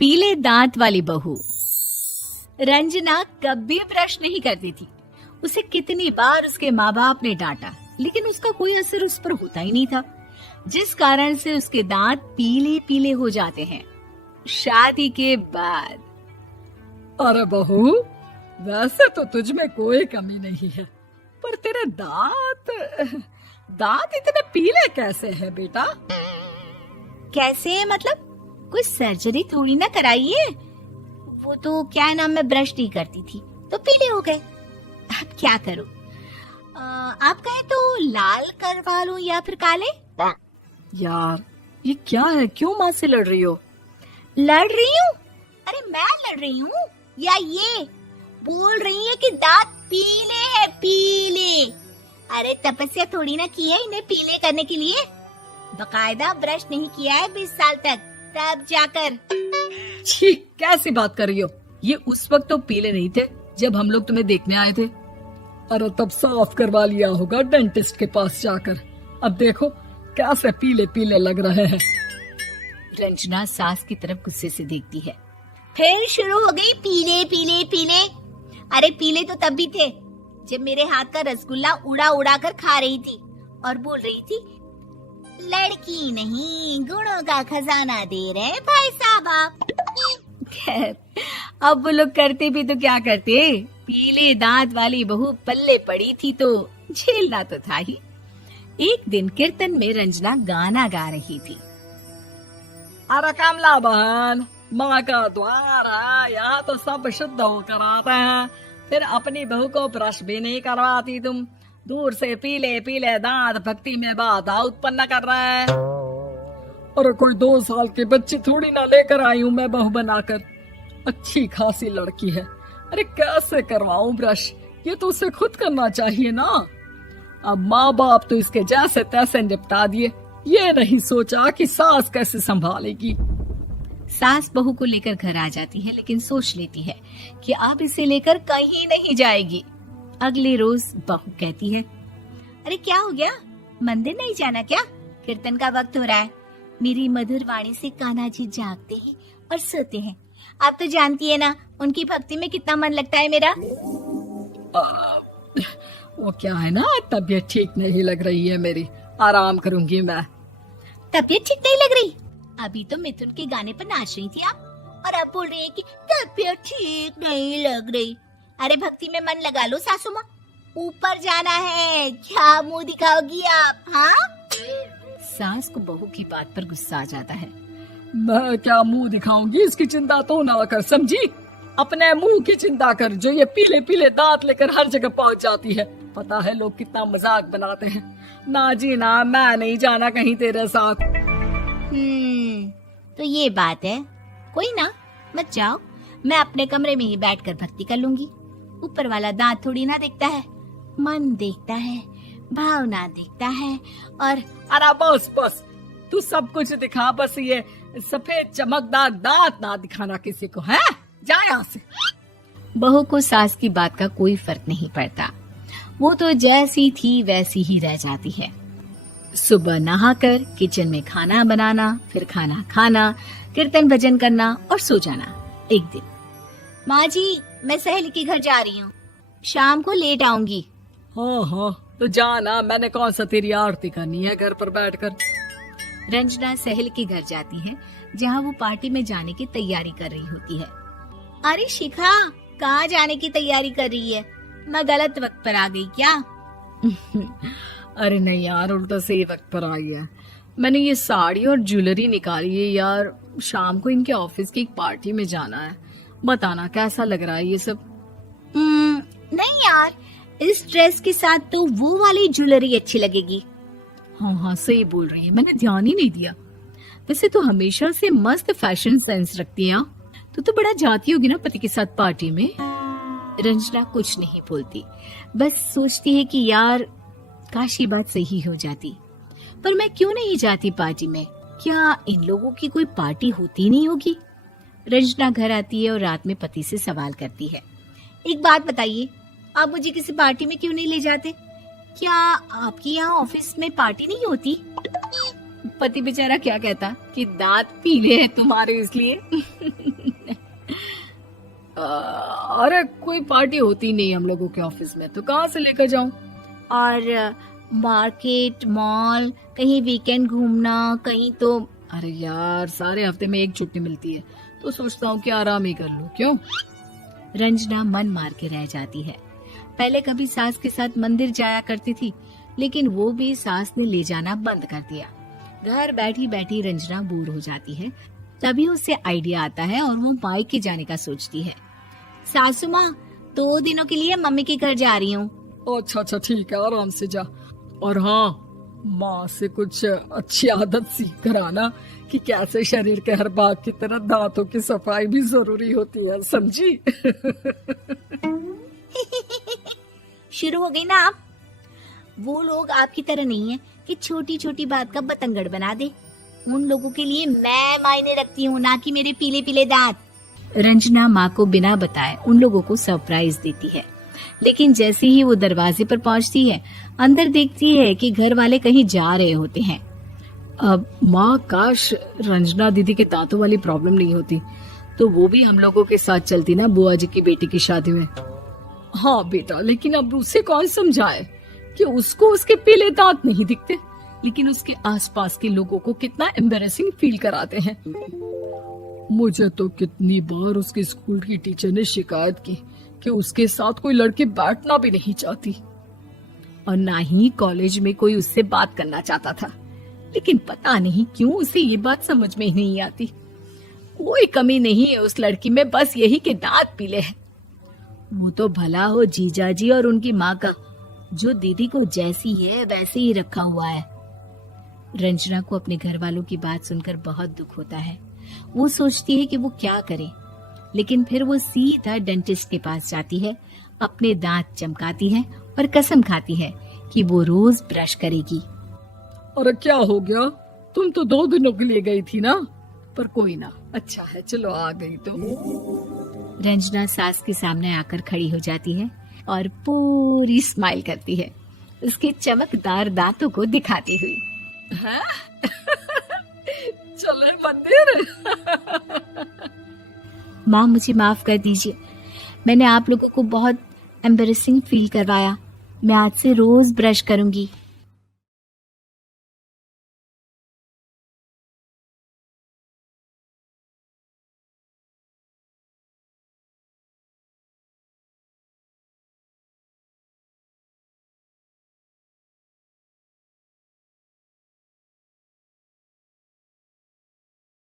पीले दांत वाली बहू। रंजना कभी ब्रश नहीं करती थी। उसे कितनी बार उसके माँ बाप ने डांटा, लेकिन उसका कोई असर उस पर होता ही नहीं था, जिस कारण से उसके दांत पीले पीले हो जाते हैं। शादी के बाद। अरे बहू, वैसे तो तुझ में कोई कमी नहीं है, पर तेरे दांत इतने पीले कैसे हैं बेटा? कैसे मतलब? कोई सर्जरी थोड़ी ना कराई है। वो तो क्या नाम, मैं ब्रश नहीं करती थी तो पीले हो गए। अब क्या करूं? आप कहें तो लाल करवा लूं या फिर काले? यार ये क्या है, क्यों माँ से लड़ रही हो? लड़ रही हूँ? अरे मैं लड़ रही हूँ या ये बोल रही है कि दांत पीले हैं, पीले। अरे तपस्या थोड़ी ना की है इन्हें पीले करने के लिए। बकायदा ब्रश नहीं किया है 20 साल तक, तब जाकर। छी, कैसी बात कर रही हो? ये उस वक्त तो पीले नहीं थे जब हम लोग तुम्हें देखने आए थे। अरे तब साफ करवा लिया होगा डेंटिस्ट के पास जाकर। अब देखो कैसे पीले पीले लग रहे हैं। रंजना सास की तरफ गुस्से से देखती है। फिर शुरू हो गई पीले पीले पीले। अरे पीले तो तब भी थे जब मेरे हाथ का रसगुल्ला उड़ा उड़ा कर खा रही थी और बोल रही थी, लड़की नहीं गुणों का खजाना दे रहे भाई साहब आप। खैर, अब वो लोग करते भी तो क्या करते, पीले दांत वाली बहू पल्ले पड़ी थी तो झेलना तो था ही। एक दिन कीर्तन में रंजना गाना गा रही थी। अरे कमला बहन, माँ का द्वार है, यहाँ तो सब शुद्ध होकर आते हैं, फिर अपनी बहू को ब्रश भी नहीं करवाती तुम। दूर से पीले पीले दांत भक्ति में बाधा उत्पन्न कर रहे हैं। अरे कोई 2 साल के बच्चे थोड़ी ना लेकर आई हूँ मैं बहू बनाकर। अच्छी खासी लड़की है, अरे कैसे करवाऊं ब्रश? ये तो उसे खुद करना चाहिए ना। अब माँ बाप तो इसके जैसे तैसे निपटा दिए, ये नहीं सोचा कि सास कैसे संभालेगी। सास बहू को लेकर घर आ जाती है, लेकिन सोच लेती है कि अब इसे लेकर कहीं नहीं जाएगी। अगले रोज बहू कहती है, अरे क्या हो गया, मंदिर नहीं जाना क्या? कीर्तन का वक्त हो रहा है। मेरी मधुर वाणी से कान्हा जी जागते हैं और सोते हैं। आप तो जानती है ना उनकी भक्ति में कितना मन लगता है मेरा। वो क्या है ना, तबीयत ठीक नहीं लग रही है मेरी, आराम करूंगी मैं। तबीयत ठीक नहीं लग रही? अभी तो मिथुन के गाने पर नाच रही थी आप, और अब बोल रही है कि तबीयत ठीक नहीं लग रही। अरे भक्ति में मन लगा लो सासू माँ, ऊपर जाना है, क्या मुंह दिखाओगी आप? हाँ? सास को बहू की बात पर गुस्सा आ जाता है। मैं क्या मुंह दिखाऊंगी, इसकी चिंता तो ना कर, समझी? अपने मुंह की चिंता कर, जो ये पीले पीले दांत लेकर हर जगह पहुंच जाती है। पता है लोग कितना मजाक बनाते हैं। ना जी ना, मैं नहीं जाना कहीं तेरे साथ। तो ये बात है। कोई ना, मत जाओ, मैं अपने कमरे में ही बैठकर भक्ति कर लूंगी। ऊपर वाला दांत थोड़ी ना देखता है, मन देखता है, भावना देखता है। और अरे बस बस, तू सब कुछ दिखा, बस ये सफेद चमकदार दांत ना दिखाना किसी को, है? जा यहाँ से। बहू को सास की बात का कोई फर्क नहीं पड़ता, वो तो जैसी थी वैसी ही रह जाती है। सुबह नहाकर किचन में खाना बनाना, फिर खाना खाना, कीर्तन भजन करना और सो जाना। एक दिन, माँ जी मैं सहेली के घर जा रही हूँ, शाम को लेट आऊंगी। हाँ हाँ तो जाना, मैंने कौन सा तेरी आरती करनी है घर पर बैठकर। रंजना सहेली के घर जाती है, जहाँ वो पार्टी में जाने की तैयारी कर रही होती है। अरे शिखा, कहाँ जाने की तैयारी कर रही है? मैं गलत वक्त पर आ गई क्या? अरे नहीं यार, उल्टा सही वक्त पर आई है। मैंने ये साड़ी और ज्वेलरी निकाली है यार, शाम को इनके ऑफिस की एक पार्टी में जाना है। बताना कैसा लग रहा है ये सब? नहीं यार, इस ड्रेस के साथ तो वो वाली ज्वेलरी अच्छी लगेगी। हाँ हाँ सही बोल रही है, मैंने ध्यान ही नहीं दिया। वैसे तो हमेशा से मस्त फैशन सेंस रखती है। तो बड़ा जाती होगी ना पति के साथ पार्टी में। रंजना कुछ नहीं बोलती, बस सोचती है कि यार काश ये बात सही हो जाती। पर मैं क्यों नहीं जाती पार्टी में? क्या इन लोगों की कोई पार्टी होती नहीं होगी? रंजना घर आती है और रात में पति से सवाल करती है, एक बात बताइए, आप मुझे किसी पार्टी में क्यों नहीं ले जाते? क्या आपके यहाँ ऑफिस में पार्टी नहीं होती? पति बेचारा क्या कहता कि दांत पीले हैं तुम्हारे इसलिए। अरे कोई पार्टी होती नहीं हम लोगों के ऑफिस में, तो कहाँ से लेकर जाऊं? और मार्केट, मॉल, कहीं वीकेंड घूमना, कहीं तो। अरे यार, सारे हफ्ते में एक छुट्टी मिलती है, तो सोचता हूँ कि आराम ही कर लूं। क्यों? रंजना मन मार के रह जाती है। पहले कभी सास के साथ मंदिर जाया करती थी, लेकिन वो भी सास ने ले जाना बंद कर दिया। घर बैठी बैठी रंजना बोर हो जाती है। तभी उसे आइडिया आता है और वो मायके जाने का सोचती है। सासू माँ, 2 दिनों के लिए मम्मी के घर जा रही हूँ। अच्छा ठीक है, आराम से जा। और हाँ, माँ से कुछ अच्छी आदत सीख कर आना कि कैसे शरीर के हर भाग की तरह दांतों की सफाई भी जरूरी होती है, समझी? शुरू हो गई ना आप। वो लोग आपकी तरह नहीं है कि छोटी छोटी बात का बतंगड़ बना दे। उन लोगों के लिए मैं मायने रखती हूँ, ना कि मेरे पीले पीले दांत। रंजना माँ को बिना बताए उन लोगों को सरप्राइज देती है, लेकिन जैसे ही वो दरवाजे पर पहुंचती है, अंदर देखती है कि घर वाले कहीं जा रहे होते हैं। अब माँ, काश रंजना दीदी के दांतों वाली प्रॉब्लम नहीं होती, तो वो भी हम लोगों के साथ चलती ना बुआ जी की बेटी की शादी में। हाँ बेटा, लेकिन अब उसे कौन समझाए कि उसको उसके पीले दांत नहीं दिखते, लेकिन उसके आसपास के लोगों को कितना एम्बैरेसिंग फील कराते हैं। मुझे तो कितनी बार उसके स्कूल की टीचर ने शिकायत की कि उसके साथ कोई लड़की बैठना भी नहीं चाहती, और ना ही कॉलेज में कोई उससे बात करना चाहता था। लेकिन पता नहीं क्यों उसे ये बात समझ में ही नहीं आती। कोई कमी नहीं है उस लड़की में, बस यही कि दांत पीले हैं। वो तो भला हो जीजाजी और उनकी माँ का, जो दीदी को जैसी है वैसे ही रखा हुआ है। रंजना को अपने घर वालों की बात सुनकर बहुत दुख होता है। वो सोचती है कि वो क्या करे, लेकिन फिर वो सीधा डेंटिस्ट के पास जाती है, अपने दांत चमकाती है और कसम खाती है कि वो रोज ब्रश करेगी। अरे क्या हो गया? तुम तो 2 दिनों के लिए गई थी ना। पर कोई ना, अच्छा है, चलो आ गई तो। रंजना सास के सामने आकर खड़ी हो जाती है और पूरी स्माइल करती है, उसके चमकदार दांतों को दिखाती हुई। चले मंदिर। माँ, मुझे माफ कर दीजिए, मैंने आप लोगों को बहुत एम्बैरेसिंग फील करवाया। मैं आज से रोज ब्रश करूंगी।